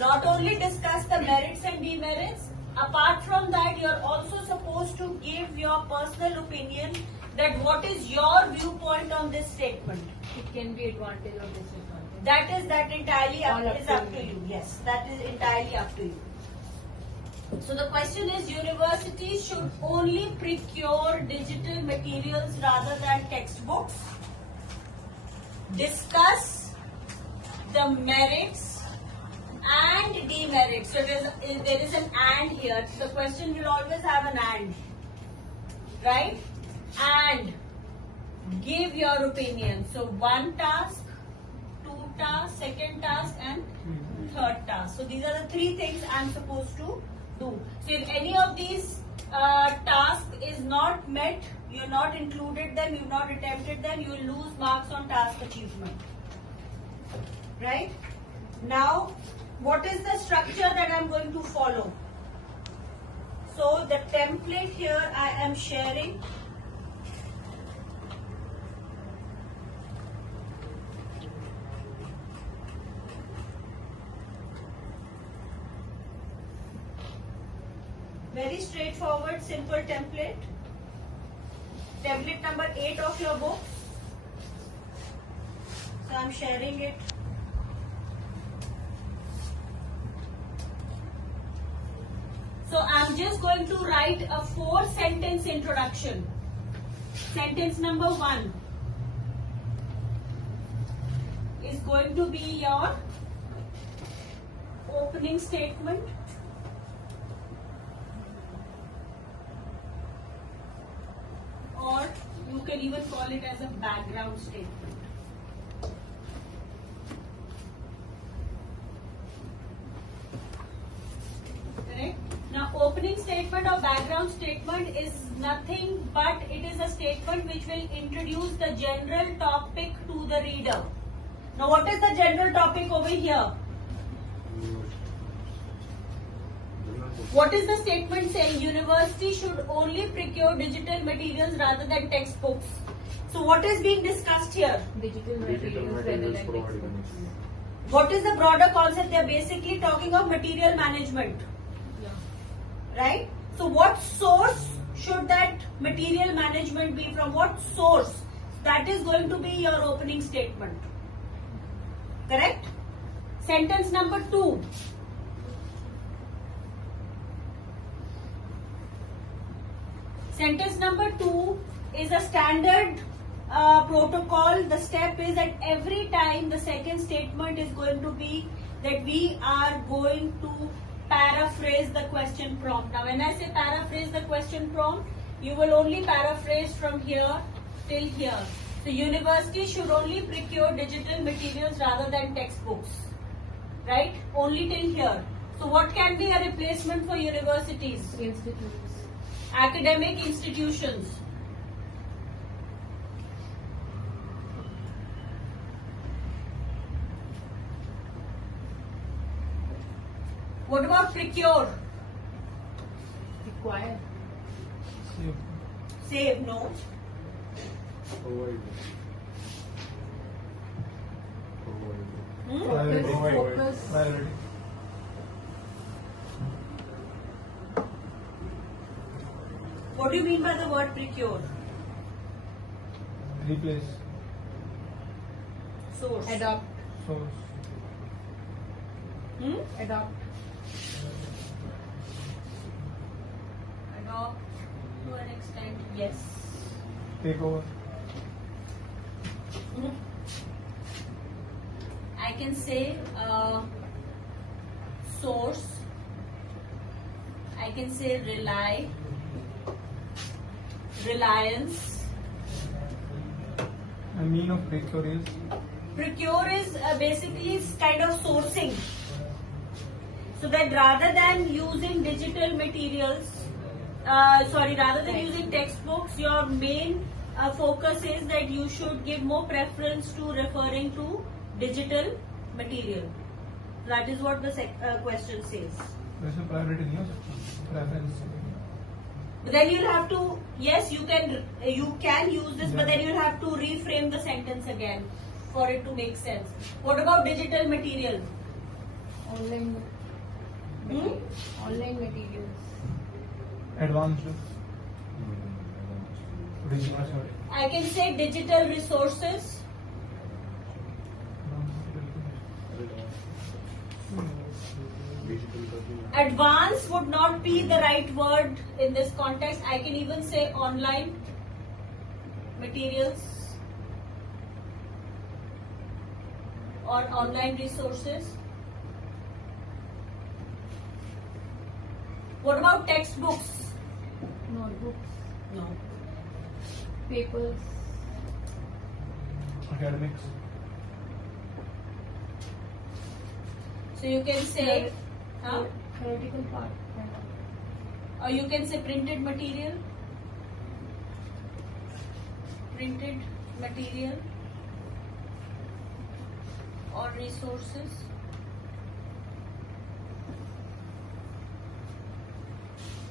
Not only discuss the merits and demerits, apart from that, you're also supposed to give your personal opinion that what is your viewpoint on this statement. It can be advantage or disadvantage. That entirely is up to you. you. Yes, that is entirely up to you. So the question is, universities should only procure digital materials rather than textbooks. Discuss the merits and demerits. So there is an and here. The question will always have an and. Right? And give your opinion. So one task, two tasks, second task and third task. So these are the three things I'm supposed to do. So if any of these tasks is not met, you're not included them, you've not attempted them, you will lose marks on task achievement. Right? Now, what is the structure that I'm going to follow? So the template here I am sharing. Very straightforward, simple template. Template number 8 of your book. So I'm sharing it. So I'm just going to write a 4-sentence introduction. Sentence number 1 is going to be your opening statement. Or you can even call it as a background statement. Correct? Now, opening statement or background statement is nothing but it is a statement which will introduce the general topic to the reader. Now, what is the general topic over here? What is the statement saying? University should only procure digital materials rather than textbooks. So what is being discussed here? Digital materials rather than textbooks. What is the broader concept? They are basically talking of material management. Yeah. Right? So what source should that material management be from? What source? That is going to be your opening statement. Correct? Sentence number 2. Sentence number 2 is a standard protocol. The step is that every time the second statement is going to be that we are going to paraphrase the question prompt. Now when I say paraphrase the question prompt, you will only paraphrase from here till here. So university should only procure digital materials rather than textbooks. Right? Only till here. So what can be a replacement for universities? Institutes. Academic institutions. What about procure? Require. Save, no. Focus. What do you mean by the word procure? Replace. Source. Adopt. Source. Adopt. Adopt to an extent, yes. Take over. I can say source. I can say rely. Reliance. The mean of procure is? Procure is basically kind of sourcing. So that rather than using digital materials, rather than using textbooks, your main focus is that you should give more preference to referring to digital material. That is what the question says. वैसे priority नहीं हो सकता, preference. But then you'll have to, yes, you can use this, but then you'll have to reframe the sentence again for it to make sense. What about digital material? Online. Online materials. Advanced. Digital. I can say digital resources. Advanced would not be the right word in this context. I can even say online materials or online resources. What about textbooks? Notebooks. No. Papers. Academics. So you can say, huh? Theoretical part. Or you can say printed material. Printed material or resources.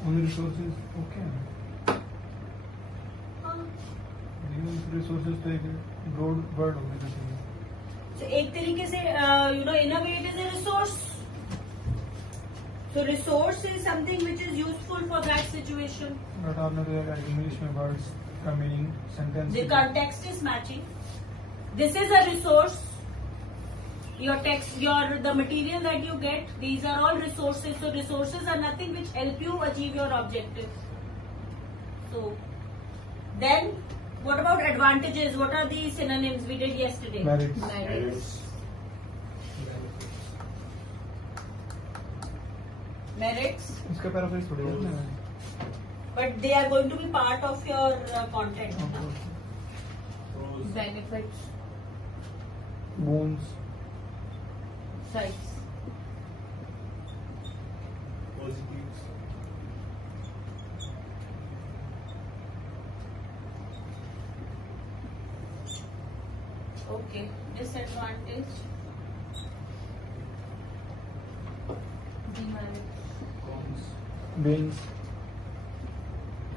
Only resources. Okay. Even resources take a broad word of it. So एक तरीके से in a way it is a resource. So resource is something which is useful for that situation. But आपने तो यार English में words का meaning sentence. The context is matching. This is a resource. Your text, the material that you get, these are all resources. So resources are nothing which help you achieve your objective. So then, what about advantages? What are the synonyms we did yesterday? Merits. Merits. इसका paraphrase थोड़ी है ना. But they are going to be part of your content. Benefits. Boons. Sites. Okay. Disadvantage. Demerits. Cons. Gains.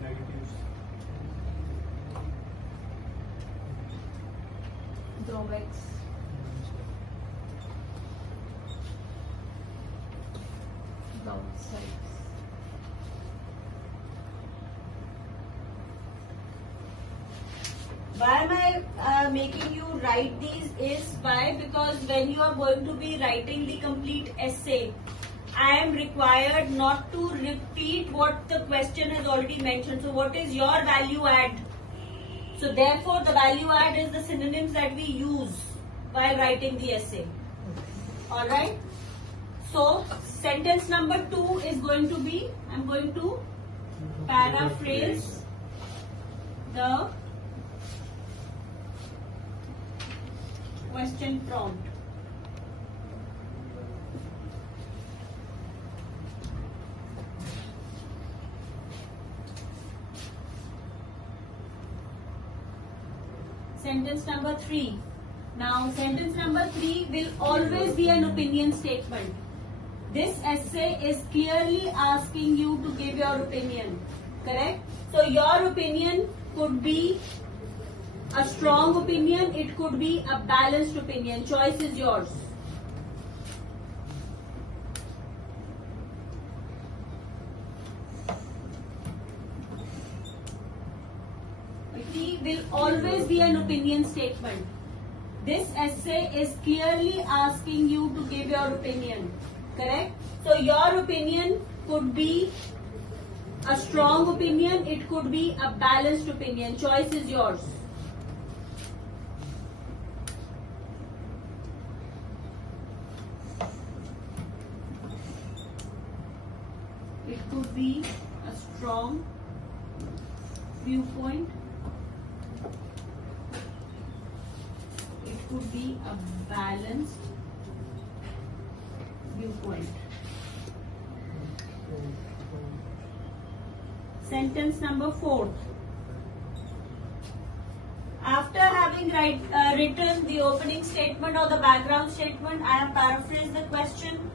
Negatives. Drawbacks. Downsides. Why am I making you write these is because when you are going to be writing the complete essay, I am required not to repeat what the question has already mentioned. So what is your value add? So therefore the value add is the synonyms that we use while writing the essay. Alright? So sentence number 2 is going to be, I'm going to paraphrase the question prompt. Sentence number 3. Now, sentence number 3 will always be an opinion statement. This essay is clearly asking you to give your opinion. Correct? So, your opinion could be a strong opinion, it could be a balanced opinion. Choice is yours. It will always be an opinion statement. This essay is clearly asking you to give your opinion. Correct? So your opinion could be a strong opinion, it could be a balanced opinion. Choice is yours. It could be a strong viewpoint. It could be a balanced viewpoint. Sentence number 4. After having written the opening statement or the background statement, I have paraphrased the question.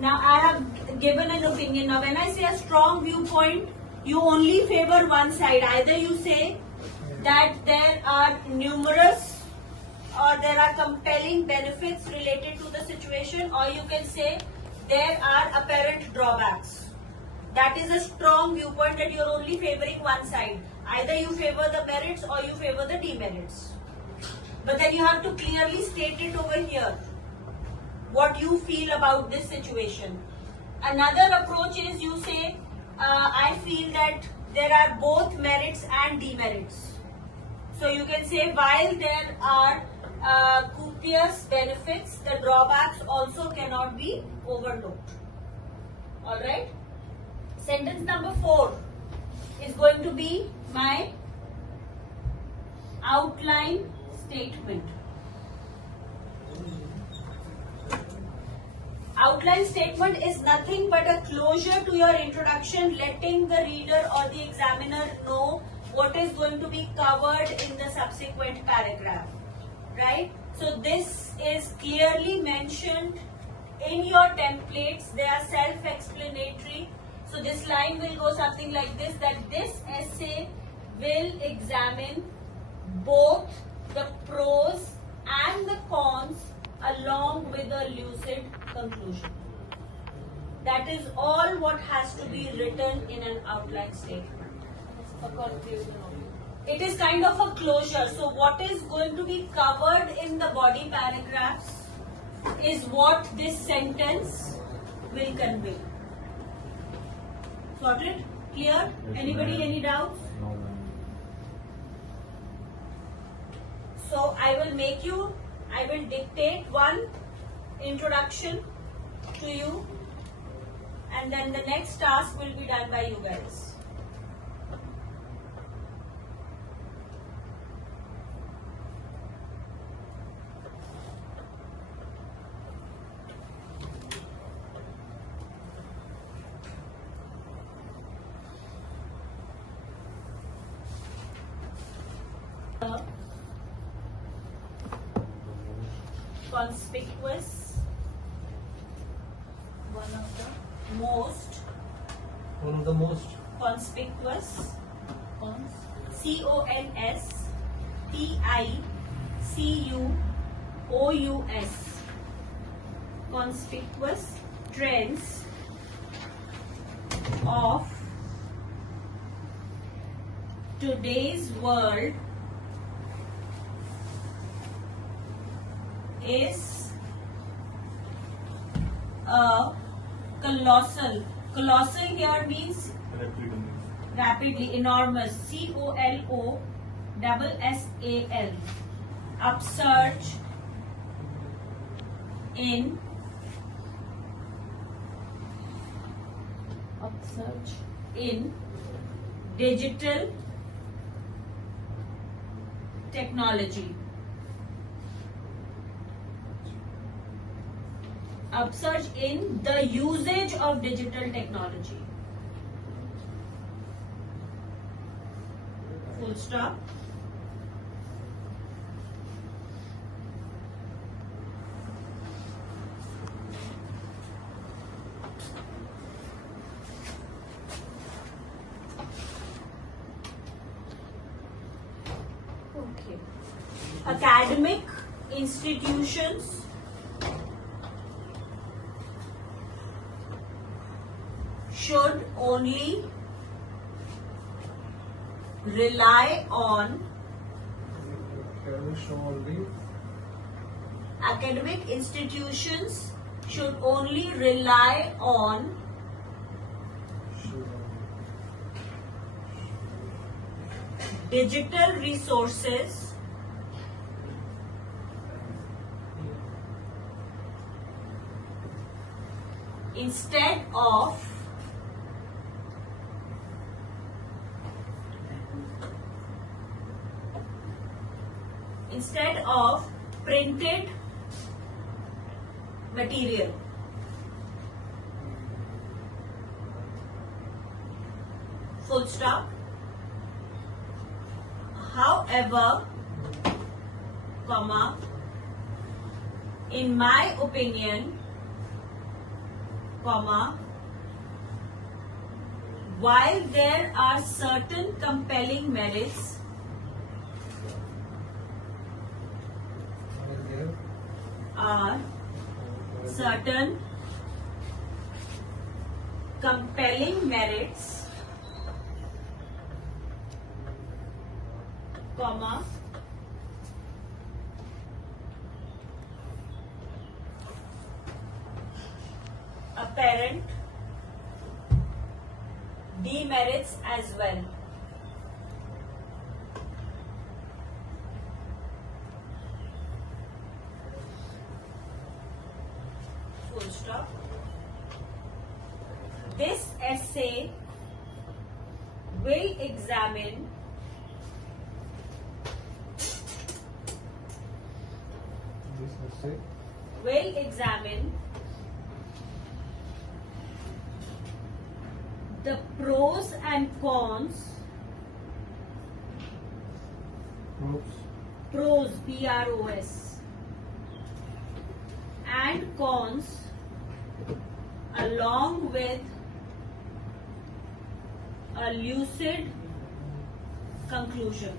Now I have given an opinion. Now when I say a strong viewpoint, you only favor one side. Either you say that there are numerous or there are compelling benefits related to the situation, or you can say there are apparent drawbacks. That is a strong viewpoint that you're only favoring one side. Either you favor the merits or you favor the demerits. But then you have to clearly state it over here, what you feel about this situation. Another approach is you say, I feel that there are both merits and demerits. So you can say, while there are copious benefits, the drawbacks also cannot be overlooked. Alright? Sentence number 4 is going to be my outline statement. Outline statement is nothing but a closure to your introduction, letting the reader or the examiner know what is going to be covered in the subsequent paragraph. Right? So this is clearly mentioned in your templates. They are self-explanatory. So this line will go something like this, that this essay will examine both the pros and the cons along with a lucid conclusion. That is all what has to be written in an outline statement. A conclusion only. It is kind of a closure. So what is going to be covered in the body paragraphs is what this sentence will convey. Sorted? Clear? Anybody any doubts? No. So I will dictate one introduction to you, and then the next task will be done by you guys. Conspicuous, One of the most conspicuous, cons. CONSPICUOUS, conspicuous trends of today's world is a colossal here means rapidly, enormous, COLOSSAL, upsurge in digital technology. Upsurge in the usage of digital technology. Full stop. Okay. Academic institutions should only rely on academic institutions should only rely on digital resources instead of printed material. Full stop. However, comma, in my opinion, comma, while there are certain compelling merits are certain compelling merits, comma, apparent demerits as well. Full stop. This essay will examine This essay the pros and cons, pros, P-R-O-S, and cons along with a lucid conclusion.